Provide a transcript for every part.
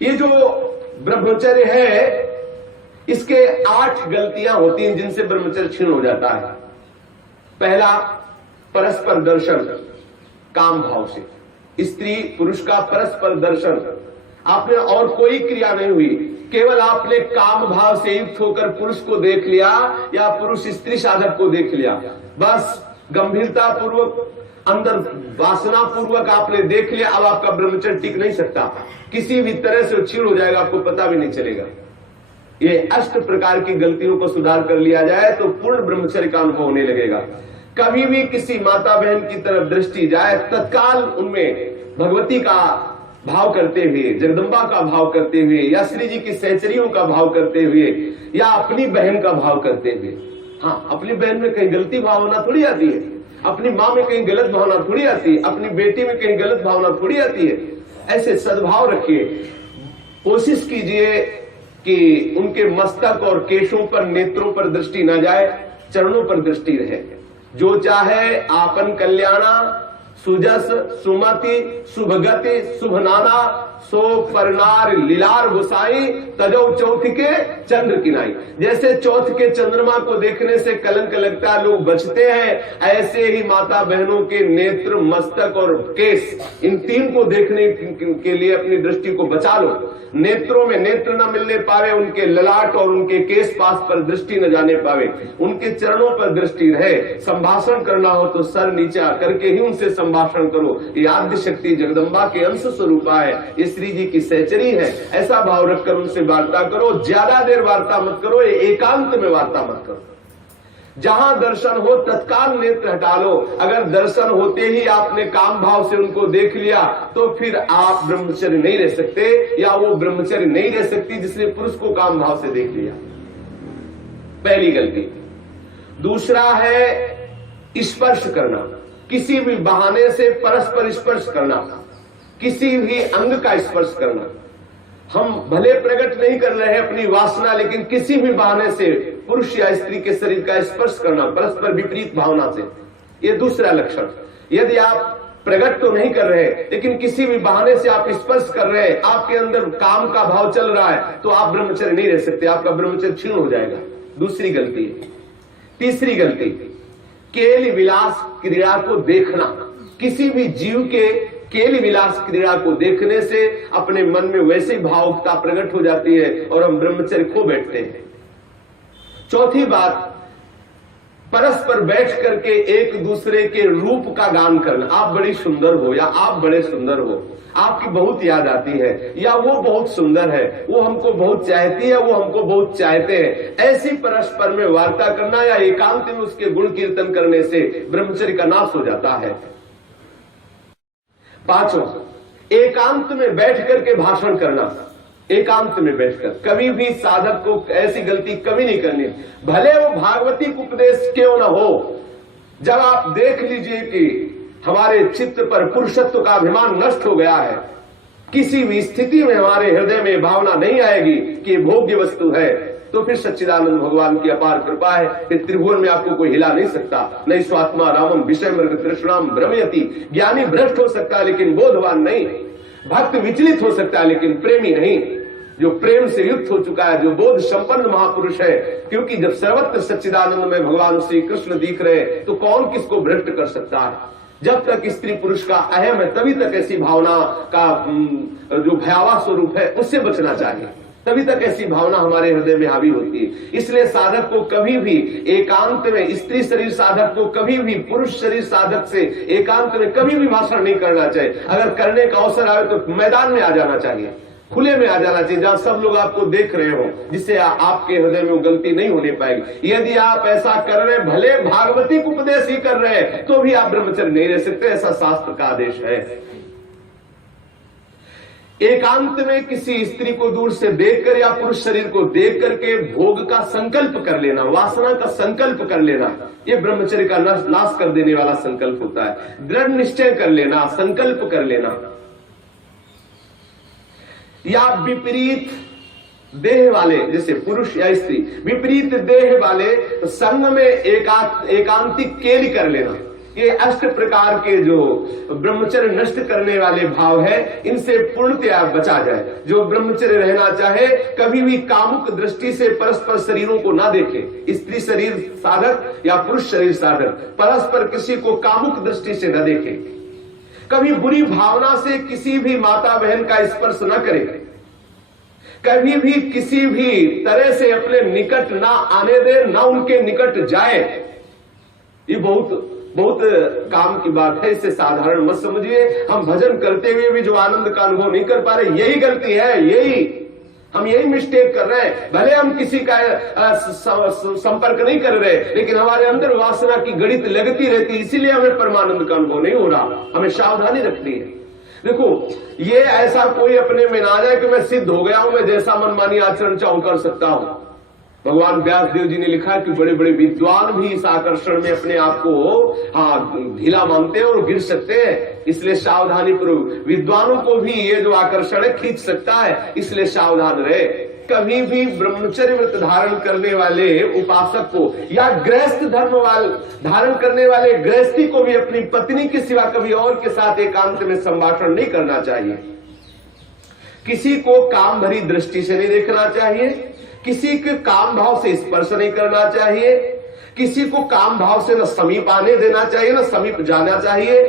ये जो ब्रह्मचर्य है, इसके 8 गलतियां होती हैं जिनसे ब्रह्मचर्य क्षीण हो जाता है। पहला, परस्पर दर्शन काम भाव से। स्त्री पुरुष का परस्पर दर्शन, आपने और कोई क्रिया नहीं हुई, केवल आपने काम भाव से युक्त होकर पुरुष को देख लिया या पुरुष स्त्री साधक को देख लिया, बस गंभीरता पूर्वक अंदर वासना पूर्वक आपने देख लिया। अब आपका ब्रह्मचर्य टिक नहीं सकता, किसी भी तरह से क्षीण हो जाएगा, आपको पता भी नहीं चलेगा। ये 8 प्रकार की गलतियों को सुधार कर लिया जाए तो पूर्ण ब्रह्मचर्य का अनुभव होने लगेगा। कभी भी किसी माता बहन की तरफ दृष्टि जाए, तत्काल उनमें भगवती का भाव करते हुए, जगदम्बा का भाव करते हुए, या श्री जी की सहचरियों का भाव करते हुए, या अपनी बहन का भाव करते हुए। हाँ, अपनी बहन में कहीं गलती भावना थोड़ी आती है, अपनी माँ में कहीं गलत भावना थोड़ी आती है, अपनी बेटी में कहीं गलत भावना थोड़ी आती है। ऐसे सद्भाव रखिए, कोशिश कीजिए कि उनके मस्तक और केशों पर, नेत्रों पर दृष्टि न जाए, चरणों पर दृष्टि रहे। जो चाहे आपन कल्याणा, सुजस सुमति शुभगति शुभनाना, सो परनार लीलार गुसाई, तजो चौथ के चंद्र किनाई। जैसे चौथ के चंद्रमा को देखने से कलंक लगता है, लोग बचते हैं, ऐसे ही माता बहनों के नेत्र, मस्तक और केस, इन 3 को देखने के लिए अपनी दृष्टि को बचा लो। नेत्रों में नेत्र न मिलने पावे, उनके ललाट और उनके केस पास पर दृष्टि न जाने पावे, उनके चरणों पर दृष्टि रहे। संभाषण करना हो तो सर नीचा करके ही उनसे संभाषण करो। ये आद्य शक्ति जगदम्बा के अंश स्वरूपा है, ये श्री जी की सहचरी है। ऐसा भाव रखकर उनसे वार्ता करो। ज्यादा देर वार्ता मत करो, ये एकांत में वार्ता मत करो। जहां दर्शन हो तत्काल नेत्र हटा लो। अगर दर्शन होते ही आपने काम भाव से उनको देख लिया तो फिर आप ब्रह्मचर्य नहीं रह सकते, या वो ब्रह्मचर्य नहीं रह सकती जिसने पुरुष को काम भाव से देख लिया। पहली गलती। दूसरा है स्पर्श करना, किसी भी बहाने से परस्पर स्पर्श करना, किसी भी अंग का स्पर्श करना। हम भले प्रकट नहीं कर रहे हैं अपनी वासना, लेकिन किसी भी बहाने से पुरुष या स्त्री के शरीर का स्पर्श करना परस्पर विपरीत भावना से, ये दूसरा लक्षण। यदि आप प्रकट तो नहीं कर रहे लेकिन किसी भी बहाने से आप स्पर्श कर रहे हैं, आपके अंदर काम का भाव चल रहा है, तो आप ब्रह्मचर्य नहीं रह सकते, आपका ब्रह्मचर्य क्षीण हो जाएगा। दूसरी गलती। तीसरी गलती, केल विलास क्रीड़ा को देखना। किसी भी जीव के केल विलास क्रीड़ा को देखने से अपने मन में वैसी भावुकता प्रकट हो जाती है और हम ब्रह्मचर्य खो बैठते हैं। चौथी बात, परस्पर बैठ करके एक दूसरे के रूप का गान करना। आप बड़ी सुंदर हो, या आप बड़े सुंदर हो, आपकी बहुत याद आती है, या वो बहुत सुंदर है, वो हमको बहुत चाहती है, वो हमको बहुत चाहते हैं। ऐसी परस्पर में वार्ता करना या एकांत में उसके गुण कीर्तन करने से ब्रह्मचर्य का नाश हो जाता है। पांचों, एकांत में बैठ करके भाषण करना। एकांत में बैठकर कभी भी साधक को ऐसी गलती कभी नहीं करनी, भले वो भागवती उपदेश क्यों न हो। जब आप देख लीजिए कि हमारे चित्त पर पुरुषत्व का अभिमान नष्ट हो गया है, किसी भी स्थिति में हमारे हृदय में भावना नहीं आएगी कि भोग्य वस्तु है, तो फिर सच्चिदानंद भगवान की अपार कृपा है कि त्रिभुवन में आपको कोई हिला नहीं सकता। नहीं स्वात्मा रामम विषय मृग तृष्णाम भ्रमयति। ज्ञानी भ्रष्ट हो सकता है लेकिन बोधवान नहीं, भक्त विचलित हो सकता है लेकिन प्रेमी नहीं। जो प्रेम से युक्त हो चुका है, जो बोध संपन्न महापुरुष है, क्योंकि जब सर्वत्र सच्चिदानंद में भगवान श्री कृष्ण दिख रहे हैं तो कौन किसको भ्रष्ट कर सकता है। जब तक स्त्री पुरुष का अहम है तभी तक ऐसी भावना का जो भयावह स्वरूप है उससे बचना चाहिए, तभी तक ऐसी भावना हमारे हृदय में हावी होती है। इसलिए साधक को कभी भी एकांत में, स्त्री शरीर साधक को कभी भी पुरुष शरीर साधक से एकांत में कभी भी भाषण नहीं करना चाहिए। अगर करने का अवसर आए तो मैदान में आ जाना चाहिए, खुले में आ जाना चाहिए, जहां सब लोग आपको देख रहे हो, जिससे आपके हृदय में वो गलती नहीं होने पाएगी। यदि आप ऐसा कर रहे, भले भागवती उपदेश ही कर रहे हैं, तो भी आप ब्रह्मचर्य नहीं रह सकते, ऐसा शास्त्र का आदेश है। एकांत में किसी स्त्री को दूर से देखकर या पुरुष शरीर को देख करके भोग का संकल्प कर लेना, वासना का संकल्प कर लेना, ये ब्रह्मचर्य का नाश कर देने वाला संकल्प होता है। दृढ़ निश्चय कर लेना, संकल्प कर लेना। या विपरीत देह वाले, जैसे पुरुष या स्त्री, विपरीत देह वाले संग में एकांतिक केली कर लेना। ये अष्ट प्रकार के जो ब्रह्मचर्य नष्ट करने वाले भाव है, इनसे पूर्णतया बचा जाए। जो ब्रह्मचर्य रहना चाहे, कभी भी कामुक दृष्टि से परस्पर शरीरों को ना देखे। स्त्री शरीर साधक या पुरुष शरीर साधक परस्पर किसी को कामुक दृष्टि से न देखे। कभी बुरी भावना से किसी भी माता बहन का स्पर्श न करे। कभी भी किसी भी तरह से अपने निकट ना आने दे, ना उनके निकट जाए। ये बहुत काम की बात है, इसे साधारण मत समझिए। हम भजन करते हुए भी जो आनंद का अनुभव नहीं कर पा रहे, यही गलती है, हम यही मिस्टेक कर रहे हैं। भले हम किसी का संपर्क नहीं कर रहे, लेकिन हमारे अंदर वासना की गणित लगती रहती, इसीलिए हमें परमानंद का अनुभव नहीं हो रहा। हमें सावधानी रखनी है। देखो, ये ऐसा कोई अपने में ना जाए कि मैं सिद्ध हो गया हूं, मैं जैसा मनमानी आचरण चाहूं कर सकता हूं। भगवान व्यास देव जी ने लिखा है कि बड़े बड़े विद्वान भी इस आकर्षण में अपने आप को ढीला मानते हैं और गिर सकते हैं। इसलिए सावधानी पूर्वक, विद्वानों को भी ये जो आकर्षण है खींच सकता है, इसलिए सावधान रहे। कभी भी ब्रह्मचर्य व्रत धारण करने वाले उपासक को या गृहस्थ धर्म धारण करने वाले गृहस्थी को भी अपनी पत्नी के सिवा कभी और के साथ एकांत में संभाषण नहीं करना चाहिए। किसी को काम भरी दृष्टि से नहीं देखना चाहिए। किसी के काम भाव से स्पर्श नहीं करना चाहिए। किसी को काम भाव से न समीप आने देना चाहिए, न समीप जाना चाहिए।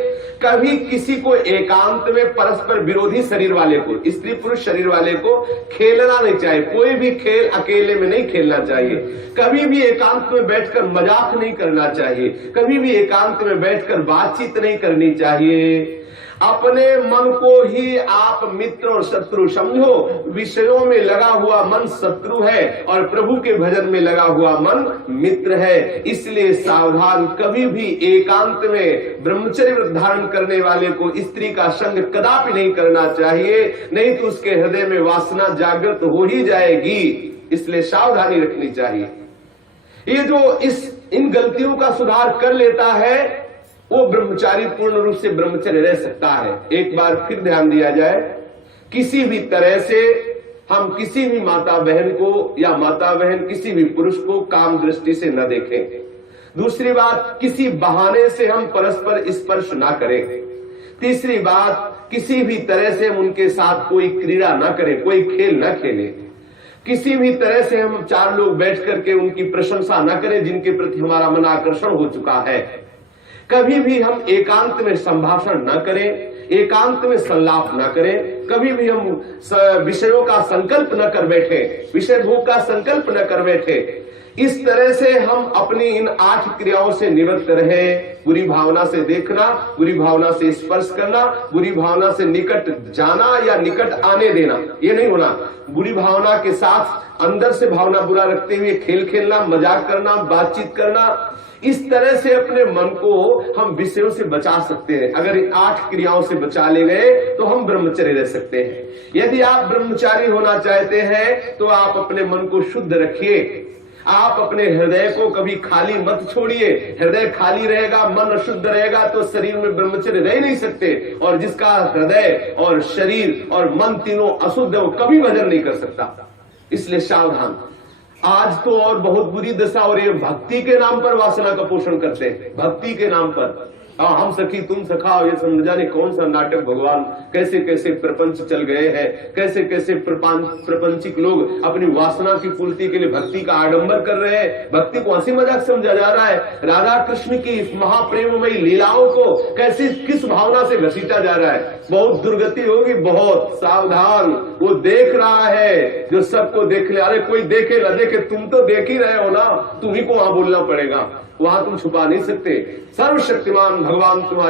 कभी किसी को एकांत में परस्पर विरोधी शरीर वाले को, स्त्री पुरुष शरीर वाले को खेलना नहीं चाहिए। कोई भी खेल अकेले में नहीं खेलना चाहिए। कभी भी एकांत में बैठकर मजाक नहीं करना चाहिए। कभी भी एकांत में बैठकर बातचीत नहीं करनी चाहिए। अपने मन को ही आप मित्र और शत्रु समझो। विषयों में लगा हुआ मन शत्रु है और प्रभु के भजन में लगा हुआ मन मित्र है। इसलिए सावधान, कभी भी एकांत में ब्रह्मचर्य व्रत धारण करने वाले को स्त्री का संग कदापि नहीं करना चाहिए, नहीं तो उसके हृदय में वासना जागृत हो ही जाएगी। इसलिए सावधानी रखनी चाहिए। ये जो इन गलतियों का सुधार कर लेता है, वो ब्रह्मचारी पूर्ण रूप से ब्रह्मचर्य रह सकता है। एक बार फिर ध्यान दिया जाए, किसी भी तरह से हम किसी भी माता बहन को या माता बहन किसी भी पुरुष को काम दृष्टि से न देखें। दूसरी बात, किसी बहाने से हम परस्पर स्पर्श ना करें। तीसरी बात, किसी भी तरह से हम उनके साथ कोई क्रीड़ा ना करें, कोई खेल ना खेलें। किसी भी तरह से हम चार लोग बैठ करके उनकी प्रशंसा न करें जिनके प्रति हमारा मन आकर्षण हो चुका है। कभी भी हम एकांत में संभाषण न करें, एकांत में संलाप न करें। कभी भी हम विषयों का संकल्प न कर बैठे, विषय भोग का संकल्प न कर बैठे। इस तरह से हम अपनी इन 8 क्रियाओं से निवृत्त रहे। बुरी भावना से देखना, बुरी भावना से स्पर्श करना, बुरी भावना से निकट जाना या निकट आने देना, ये नहीं होना। बुरी भावना के साथ अंदर से भावना बुरा रखते हुए खेल खेलना, मजाक करना, बातचीत करना, इस तरह से अपने मन को हम विषयों से बचा सकते हैं। अगर इन 8 क्रियाओं से बचा ले गए तो हम ब्रह्मचर्य रह सकते हैं। यदि आप ब्रह्मचारी होना चाहते हैं तो आप अपने मन को शुद्ध रखिए। आप अपने हृदय को कभी खाली मत छोड़िए। हृदय खाली रहेगा, मन अशुद्ध रहेगा तो शरीर में ब्रह्मचर्य रह नहीं सकते। और जिसका हृदय और शरीर और मन तीनों अशुद्ध है, वो कभी भजन नहीं कर सकता। इसलिए सावधान। आज तो और बहुत बुरी दशा हो रही है। भक्ति के नाम पर वासना का पोषण करते हैं, भक्ति के नाम पर। हम सखी तुम सखा, ये समझ जाने कौन सा नाटक। भगवान कैसे कैसे प्रपंच चल गए हैं, कैसे कैसे प्रपंचिक लोग अपनी वासना की पूर्ति के लिए भक्ति का आडंबर कर रहे हैं। भक्ति को हंसी मजाक समझा जा रहा है। राधा कृष्ण की महाप्रेममयी लीलाओं को कैसे किस भावना से घसीटा जा रहा है। बहुत दुर्गति होगी, बहुत सावधान। वो देख रहा है जो सबको देख ले। अरे कोई देखे न देखे, तुम तो देख ही रहे हो ना, तुम्ही को वहां बोलना पड़ेगा, वहां तुम छुपा नहीं सकते। सर्वशक्तिमान भगवान तुम्हारे